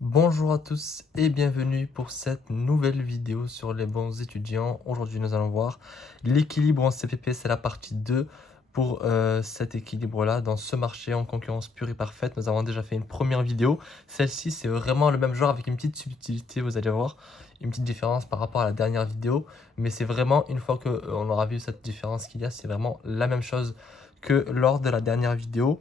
Bonjour à tous et bienvenue pour cette nouvelle vidéo sur les bons étudiants. Aujourd'hui, nous allons voir l'équilibre en CPP, c'est la partie 2 pour cet équilibre-là. Dans ce marché en concurrence pure et parfaite, nous avons déjà fait une première vidéo. Celle-ci, c'est vraiment le même genre avec une petite subtilité, vous allez voir, une petite différence par rapport à la dernière vidéo. Mais c'est vraiment, une fois qu'on aura vu cette différence qu'il y a, c'est vraiment la même chose que lors de la dernière vidéo.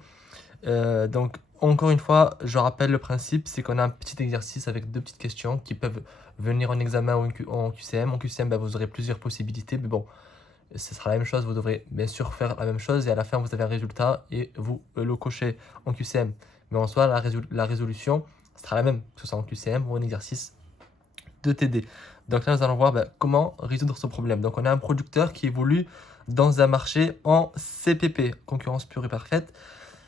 Donc, encore une fois, je rappelle le principe, c'est qu'on a un petit exercice avec deux petites questions qui peuvent venir en examen ou en QCM. En QCM, ben, vous aurez plusieurs possibilités, mais bon, ce sera la même chose. Vous devrez bien sûr faire la même chose et à la fin, vous avez un résultat et vous le cochez en QCM. Mais en soi, la résolution sera la même, que ce soit en QCM ou en exercice de TD. Donc là, nous allons voir ben, comment résoudre ce problème. Donc, on a un producteur qui évolue dans un marché en CPP, concurrence pure et parfaite.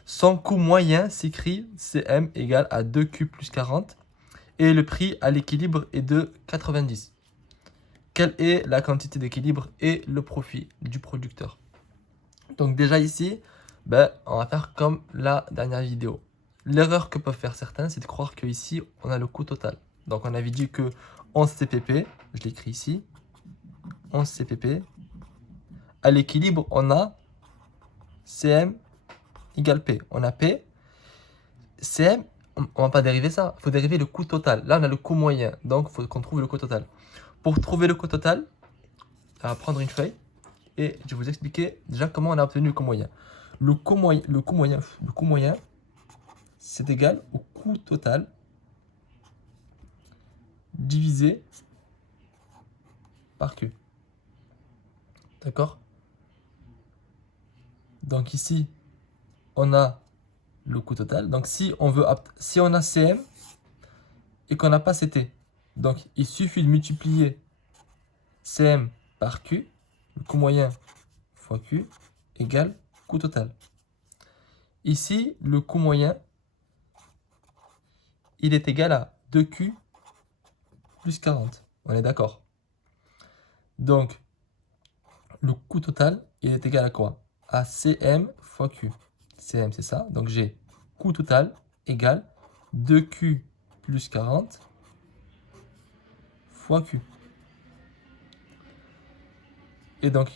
Son coût moyen s'écrit CM égale à 2Q plus 40 et le prix à l'équilibre est de 90. Quelle est la quantité d'équilibre et le profit du producteur? Donc déjà ici, ben, on va faire comme la dernière vidéo. L'erreur que peuvent faire certains, c'est de croire qu'ici, on a le coût total. Donc on avait dit que 11 CPP, je l'écris ici, 11 CPP, à l'équilibre, on a CM égale P. On a P, CM, on ne va pas dériver ça, il faut dériver le coût total. Là, on a le coût moyen, donc il faut qu'on trouve le coût total. Pour trouver le coût total, on va prendre une feuille et je vais vous expliquer déjà comment on a obtenu le coût moyen. Le coût moyen, c'est égal au coût total divisé par Q. D'accord? Donc ici, on a le coût total. Donc si on a CM et qu'on n'a pas CT, donc il suffit de multiplier CM par Q, le coût moyen fois Q, égale coût total. Ici, le coût moyen, il est égal à 2Q plus 40. On est d'accord? Donc, le coût total, il est égal à quoi? À CM fois Q. CM, c'est ça. Donc, j'ai coût total égale 2Q plus 40 fois Q. Et donc,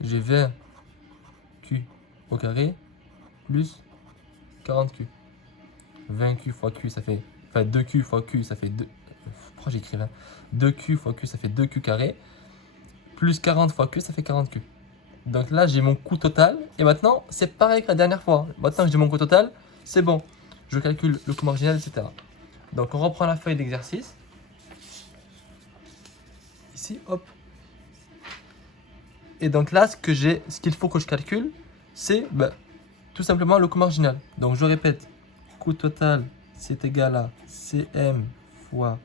j'ai 20Q au carré plus 40Q. 20Q fois Q, ça fait... Enfin, 2Q fois Q, ça fait 2... Pourquoi j'écris 20? 2Q fois Q, ça fait 2Q carré. Plus 40 fois Q, ça fait 40Q. Donc là, j'ai mon coût total. Et maintenant, c'est pareil que la dernière fois. Maintenant que j'ai mon coût total, c'est bon. Je calcule le coût marginal, etc. Donc on reprend la feuille d'exercice. Ici, hop. Et donc là, ce qu'il faut que je calcule, c'est tout simplement le coût marginal. Donc je répète, coût total, c'est égal à CM fois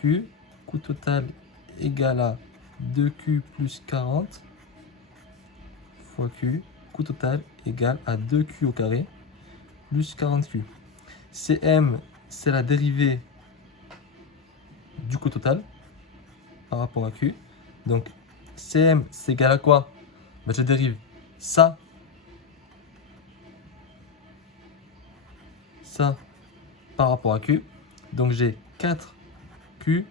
Q. Coût total égal à 2Q plus 40 fois Q. Coût total égale à 2Q au carré plus 40Q. Cm, c'est la dérivée du coût total par rapport à Q. Donc, Cm, c'est égal à quoi? Je dérive ça, ça par rapport à Q. Donc, j'ai 4Q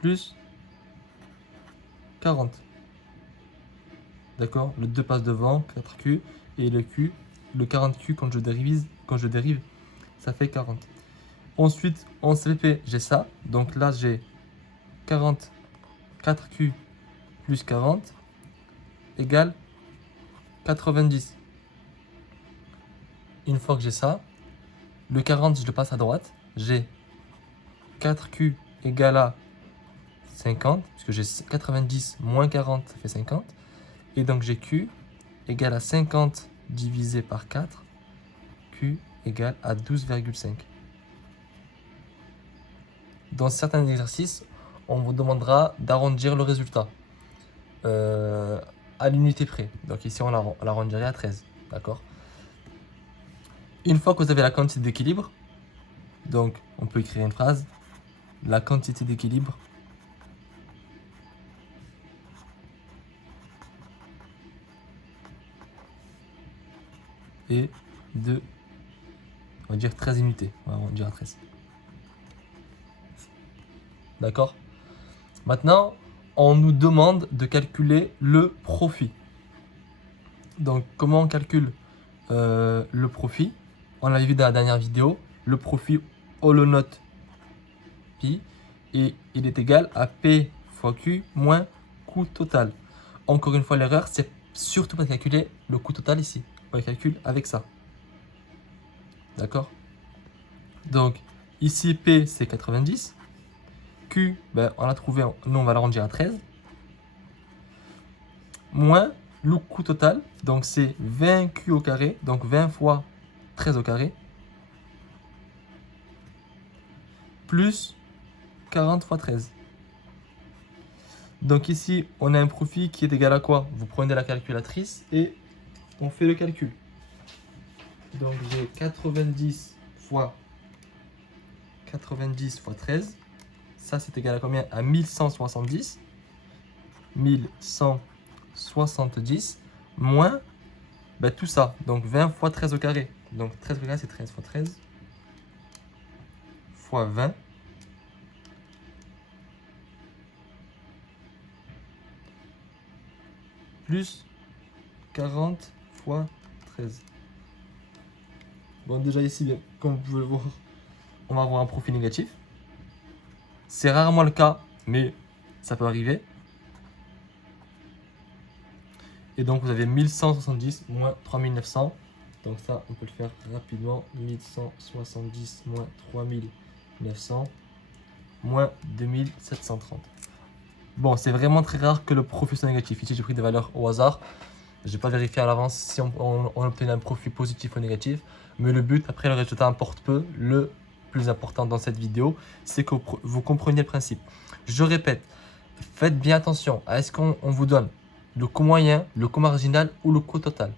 plus 40. D'accord? Le 2 passe devant, 4Q, et le Q, le 40Q, quand je dérive, ça fait 40. Ensuite, en CP, j'ai ça. Donc là, j'ai 40, 4Q plus 40 égale 90. Une fois que j'ai ça, le 40, je le passe à droite. J'ai 4Q égale à 50, puisque j'ai 90 moins 40, ça fait 50. Et donc j'ai Q égale à 50 divisé par 4. Q égale à 12,5. Dans certains exercices, on vous demandera d'arrondir le résultat à l'unité près. Donc ici, on l'arrondirait à 13. D'accord? Une fois que vous avez la quantité d'équilibre, donc on peut écrire une phrase. La quantité d'équilibre est de On va dire 13 unités. On va dire à 13. D'accord? Maintenant, on nous demande de calculer le profit. Donc, comment on calcule le profit? On l'avait vu dans la dernière vidéo. Le profit holonote pi et il est égal à P fois Q moins coût total. Encore une fois, l'erreur, c'est surtout pas de calculer le coût total ici. On le calcule avec ça. D'accord? Donc, ici, P, c'est 90. Q, ben, on l'a trouvé, nous, on va l'arrondir à 13. Moins le coût total, donc c'est 20Q au carré, donc 20 fois 13 au carré, plus 40 fois 13. Donc ici, on a un profit qui est égal à quoi? Vous prenez la calculatrice et on fait le calcul. Donc j'ai 90 fois 13. Ça, c'est égal à combien? À 1170. 1170 moins ben, tout ça. Donc 20 fois 13 au carré. Donc 13 au carré, c'est 13 fois 13 fois 20. Plus 40 fois 13. Bon, déjà ici, comme vous pouvez le voir, on va avoir un profit négatif. C'est rarement le cas, mais ça peut arriver. Et donc, vous avez 1170 moins 3900. Donc ça, on peut le faire rapidement. 1170 moins 3900 moins 2730. Bon, c'est vraiment très rare que le profit soit négatif. Ici, j'ai pris des valeurs au hasard. Je n'ai pas vérifié à l'avance si on obtenait un profit positif ou négatif. Mais le but, après le résultat importe peu. Le plus important dans cette vidéo, c'est que vous compreniez le principe. Je répète, faites bien attention à est-ce qu'on vous donne le coût moyen, le coût marginal ou le coût total.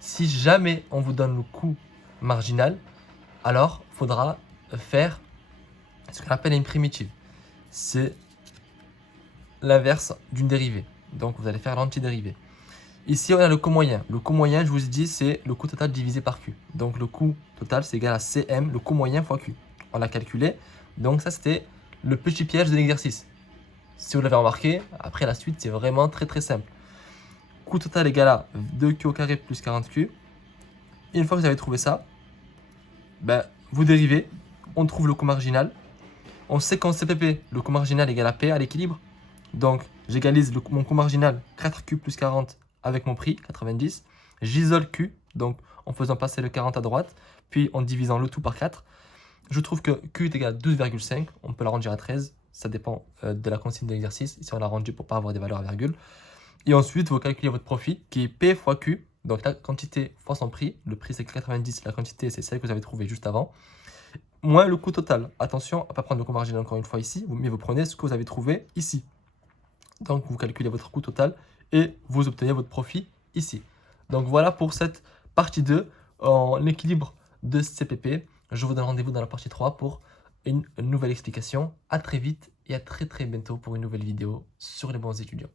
Si jamais on vous donne le coût marginal, alors il faudra faire ce qu'on appelle une primitive. C'est l'inverse d'une dérivée. Donc vous allez faire l'antidérivée. Ici, on a le coût moyen. Le coût moyen, je vous ai dit, c'est le coût total divisé par Q. Donc le coût total, c'est égal à CM, le coût moyen fois Q. On l'a calculé. Donc ça, c'était le petit piège de l'exercice. Si vous l'avez remarqué, après la suite, c'est vraiment très très simple. Coût total égal à 2Q au carré plus 40Q. Une fois que vous avez trouvé ça, ben, vous dérivez. On trouve le coût marginal. On sait qu'en CPP, le coût marginal égale à P à l'équilibre. Donc, j'égalise mon coût marginal 4Q plus 40 avec mon prix, 90. J'isole Q, donc en faisant passer le 40 à droite, puis en divisant le tout par 4. Je trouve que Q est égal à 12,5. On peut l'arrondir à 13. Ça dépend de la consigne de l'exercice. Ici, on l'a arrondi pour ne pas avoir des valeurs à virgule. Et ensuite, vous calculez votre profit qui est P fois Q. Donc la quantité fois son prix. Le prix, c'est 90. La quantité, c'est celle que vous avez trouvée juste avant. Moins le coût total. Attention à ne pas prendre le coût marginal encore une fois ici, mais vous prenez ce que vous avez trouvé ici. Donc, vous calculez votre coût total et vous obtenez votre profit ici. Donc, voilà pour cette partie 2 en équilibre de CPP. Je vous donne rendez-vous dans la partie 3 pour une nouvelle explication. À très vite et à très bientôt pour une nouvelle vidéo sur les bons étudiants.